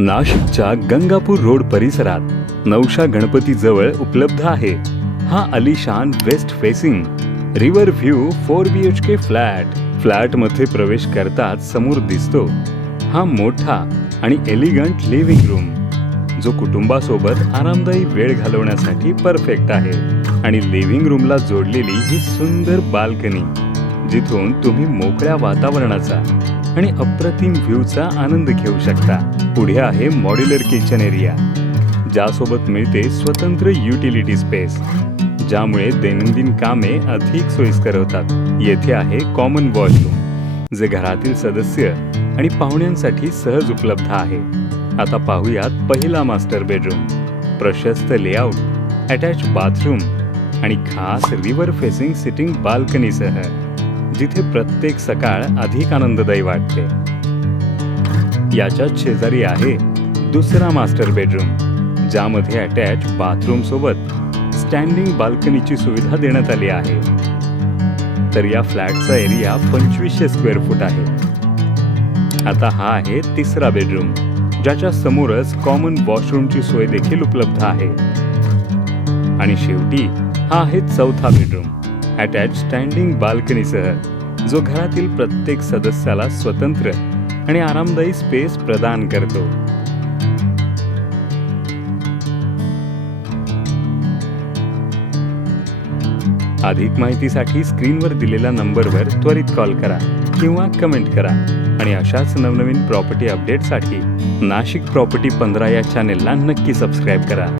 नाशिकच्या गंगापूर रोड परिसरात नवशा गणपती जवळ उपलब्ध आहे हा अलिशान waste facing river view 4 BHK flat मध्ये प्रवेश करताच समोर दिसतो हा मोठा आणि एलिगंट लिव्हिंग रूम जो कुटुंबासोबत आरामदायी वेळ घालवण्यासाठी परफेक्ट आहे आणि लिव्हिंग रूमला जोडलेली ही सुंदर बाल्कनी जिथून तुम्ही मोकळ्या वातावरणाचा आणि अप्रतिम व्ह्यूचा आनंद घेऊ शकता। पुढे आहे मॉड्युलर किचन एरिया ज्यासोबत मिळते स्वतंत्र युटिलिटी स्पेस ज्यामुळे दैनंदिन कामे अधिक सोयीस्कर होतात। येथे आहे कॉमन वॉशरूम जे घरातील सदस्य आणि पाहुण्यांसाठी सहज उपलब्ध आहे। आता पाहूयात पहिला मास्टर बेडरूम, प्रशस्त लेआउट, अटॅच बाथरूम आणि खास रिव्हर फेसिंग सिटिंग बाल्कनीसह जिथे प्रत्येक सकाळ अधिक आनंददायी वाटते। याच्याच शेजारी आहे दुसरा मास्टर बेडरूम ज्यामध्ये अटॅच बाथरूम सोबत स्टँडिंग बाल्कनीची सुविधा देण्यात आली आहे। तर या फ्लॅटचा एरिया 2500 स्क्वेअर फूट आहे। आता हा आहे तिसरा बेडरूम ज्याच्या समोरच कॉमन वॉशरूमची सोय देखील उपलब्ध आहे। आणि शेवटी हा आहे चौथा बेडरूम अटॅच स्टँडिंग बाल्कनीसह जो घरातील प्रत्येक सदस्याला स्वतंत्र आणि आरामदायी स्पेस प्रदान करतो। अधिक माहितीसाठी स्क्रीनवर दिलेल्या नंबरवर त्वरित कॉल करा किंवा कमेंट करा आणि अशाच नवनवीन प्रॉपर्टी अपडेटसाठी नाशिक प्रॉपर्टी 15 या चॅनेलला नक्की सबस्क्राईब करा।